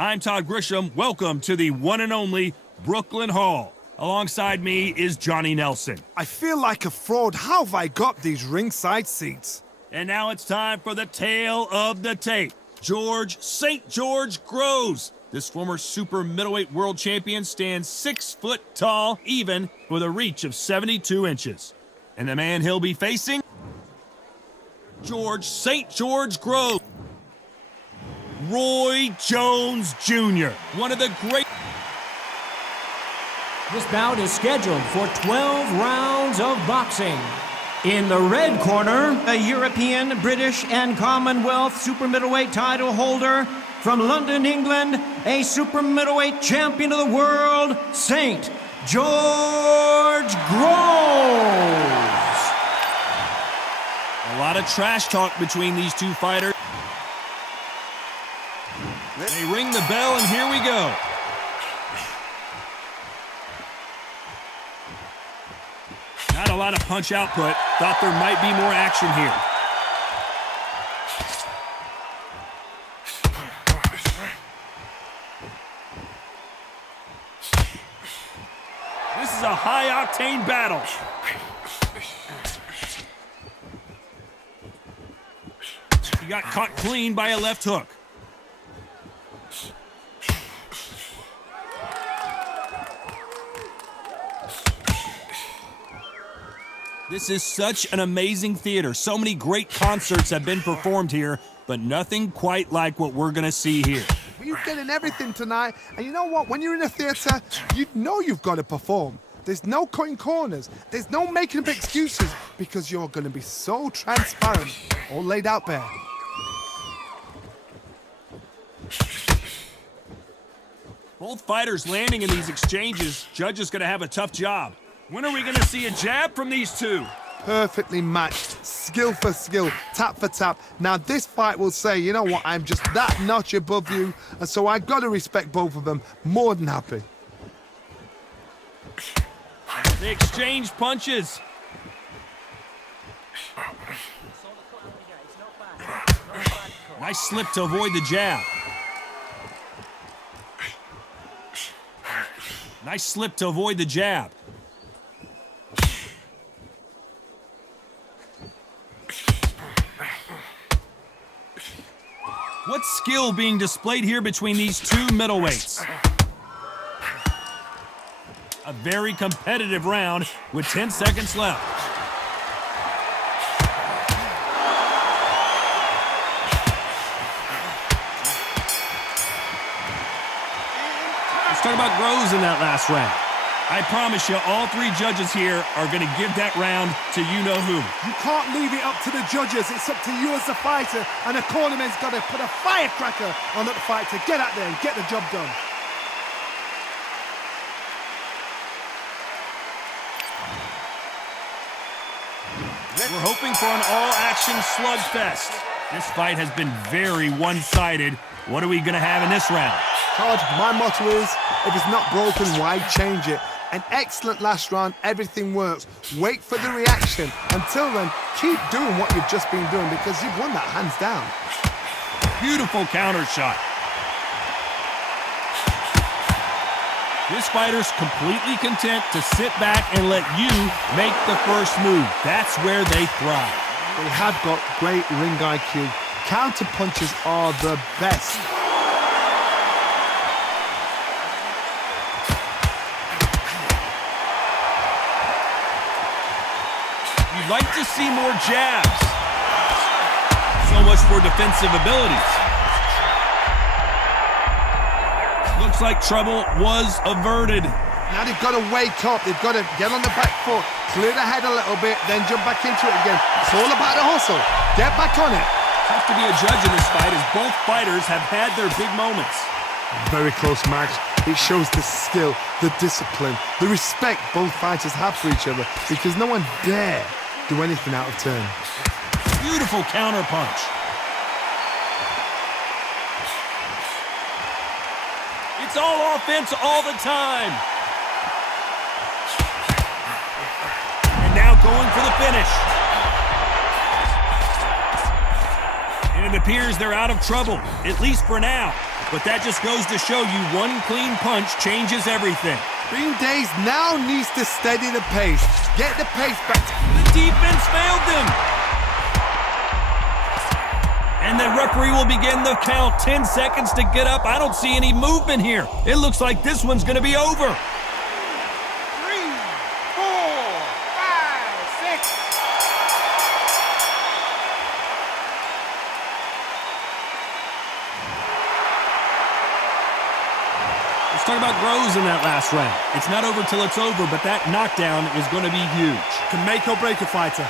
I'm Todd Grisham. Welcome to the one and only Brooklyn Hall. Alongside me is Johnny Nelson. I feel like a fraud. How have I got these ringside seats? And now it's time for the tale of the tape. St. George Groves. This former super middleweight world champion stands 6 foot tall, even with a reach of 72 inches. And the man he'll be facing? St. George Groves. Roy Jones Jr., one of the great... This bout is scheduled for 12 rounds of boxing. In the red corner, a European, British, and Commonwealth super middleweight title holder from London, England, a super middleweight champion of the world, St. George Groves. A lot of trash talk between these two fighters. They ring the bell, and here we go. Not a lot of punch output. Thought there might be more action here. This is a high-octane battle. He got caught clean by a left hook. This is such an amazing theater. So many great concerts have been performed here, but nothing quite like what we're going to see here. You're getting everything tonight, and you know what? When you're in a theater, you know you've got to perform. There's no cutting corners. There's no making up excuses, because you're going to be so transparent, all laid out bare. Both fighters landing in these exchanges. Judge is going to have a tough job. When are we going to see a jab from these two? Perfectly matched, skill for skill, tap for tap. Now this fight will say, you know what, I'm just that notch above you, and so I've got to respect both of them. More than happy. They exchange punches. Nice slip to avoid the jab. Nice slip to avoid the jab. What skill being displayed here between these two middleweights? A very competitive round with 10 seconds left. Let's talk about Groves in that last round. I promise you, all three judges here are going to give that round to you-know-who. You can't leave it up to the judges. It's up to you as the fighter, and the cornerman's got to put a firecracker on that fight to get out there and get the job done. We're hoping for an all-action slugfest. This fight has been very one-sided. What are we going to have in this round? Todd, my motto is, if it's not broken, why change it? An excellent last round, everything works. Wait for the reaction. Until then, keep doing what you've just been doing, because you've won that hands down. Beautiful counter shot. This fighter's completely content to sit back and let you make the first move. That's where they thrive. They have got great ring IQ. Counter punches are the best. You'd like to see more jabs. So much for defensive abilities. Looks like trouble was averted. Now they've got to wake up. They've got to get on the back foot, clear the head a little bit, then jump back into it again. It's all about the hustle. Get back on it. Tough to be a judge in this fight, as both fighters have had their big moments. Very close match. It shows the skill, the discipline, the respect both fighters have for each other, because no one dare do anything out of turn. Beautiful counter punch. It's all offense all the time. And now going for the finish. And it appears they're out of trouble, at least for now. But that just goes to show you one clean punch changes everything. Bean Days now needs to steady the pace. Get the pace back. The defense failed them. And the referee will begin the count. 10 seconds to get up. I don't see any movement here. It looks like this one's going to be over. 3, 4, 5, 6. Let's talk about Groves in that last round. It's not over till it's over, but that knockdown is going to be huge. Can make or break a fighter.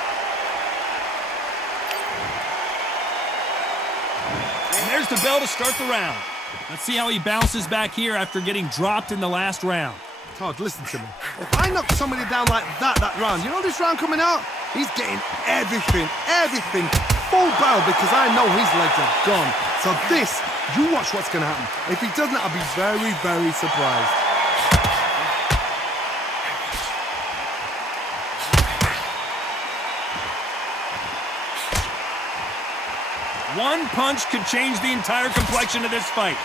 And there's the bell to start the round. Let's see how he bounces back here after getting dropped in the last round. Todd, listen to me. If I knock somebody down like that round, you know this round coming out? He's getting everything, full barrel, because I know his legs are gone. So this, you watch what's going to happen. If he doesn't, I'll be very, very surprised. One punch could change the entire complexion of this fight.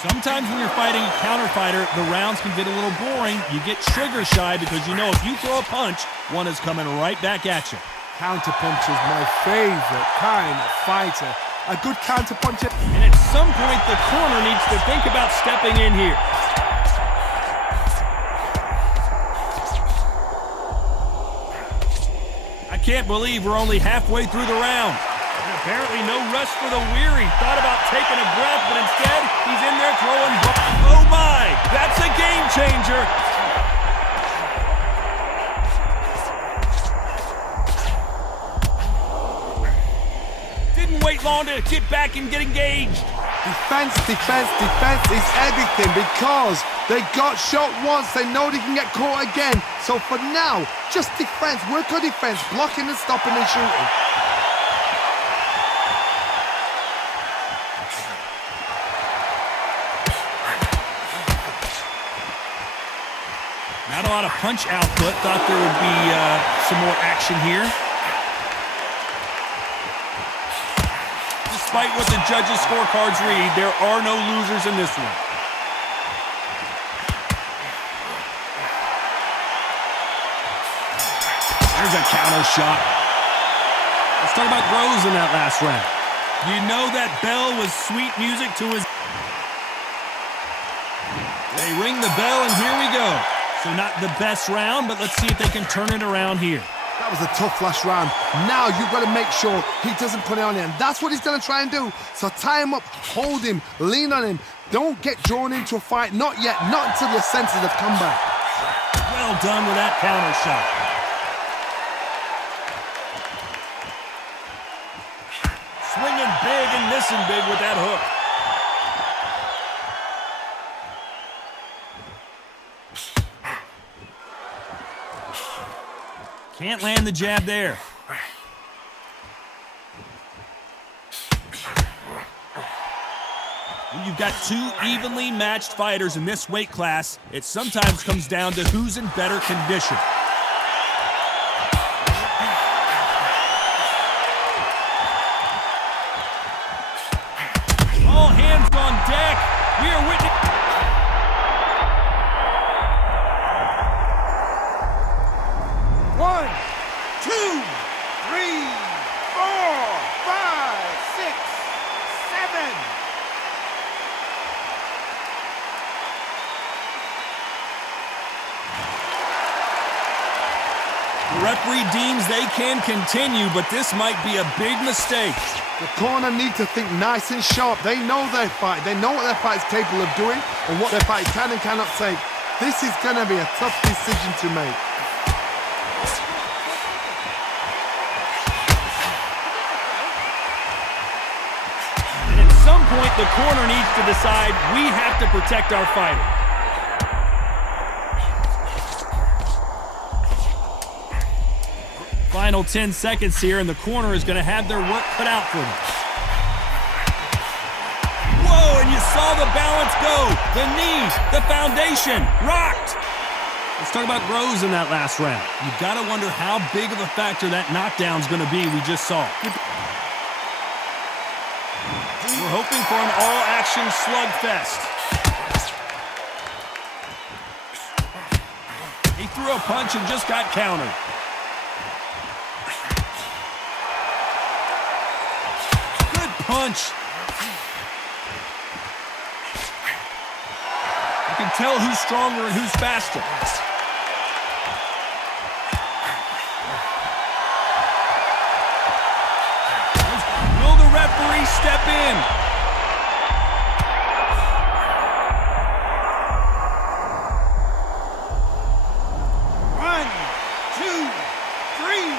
Sometimes when you're fighting a counter fighter, the rounds can get a little boring. You get trigger shy because you know if you throw a punch, one is coming right back at you. Counter punch is my favorite kind of fighter. A good counter puncher. And at some point, the corner needs to think about stepping in here. I can't believe we're only halfway through the round. And apparently no rest for the weary. Thought about taking a breath, but instead, he's in there throwing. Oh my, that's a game changer. Didn't wait long to get back and get engaged. Defense is everything, because they got shot once, they know they can get caught again. So for now, just defense, work on defense, blocking and stopping and shooting. Not a lot of punch output. Thought there would be some more action here. Despite what the judges' scorecards read, there are no losers in this one. There's a counter shot. Let's talk about Groves in that last round. You know that bell was sweet music to his... They ring the bell, and here we go. So not the best round, but let's see if they can turn it around here. That was a tough last round. Now you've got to make sure he doesn't put it on you, and that's what he's going to try and do. So tie him up, hold him, lean on him. Don't get drawn into a fight. Not yet. Not until your senses have come back. Well done with that counter shot. Swinging big and missing big with that hook. Can't land the jab there. When you've got two evenly matched fighters in this weight class, it sometimes comes down to who's in better condition. All hands on deck. We are witnessing. The referee deems they can continue, but this might be a big mistake. The corner need to think nice and sharp. They know their fight. They know what their fight is capable of doing and what their fight can and cannot take. This is going to be a tough decision to make. And at some point, the corner needs to decide we have to protect our fighter. Final 10 seconds here, and the corner is going to have their work cut out for them. Whoa, and you saw the balance go. The knees, the foundation, rocked. Let's talk about Groves in that last round. You've got to wonder how big of a factor that knockdown's going to be we just saw. We're hoping for an all-action slugfest. He threw a punch and just got countered. Good punch. You can tell who's stronger and who's faster. Will the referee step in? One, two, three,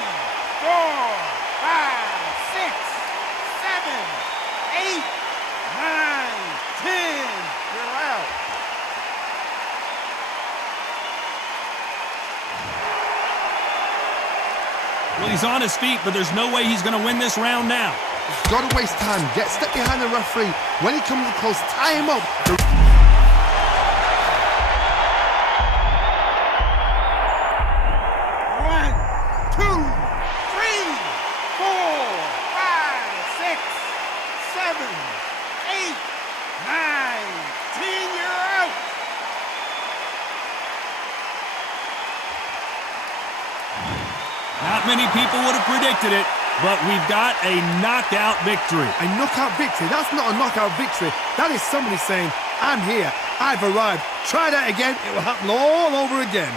4, 5, 6, 7, 8, 9, 10. You're out. Well, he's on his feet, but there's no way he's going to win this round now. He's got to waste time. Step behind the referee. When he comes close, tie him up. One, two, three, 4, 5, 6, 7, 8, 9, 10. You're out. Not many people would have predicted it, but we've got a knockout victory. A knockout victory? That's not a knockout victory. That is somebody saying, I'm here, I've arrived. Try that again, it will happen all over again.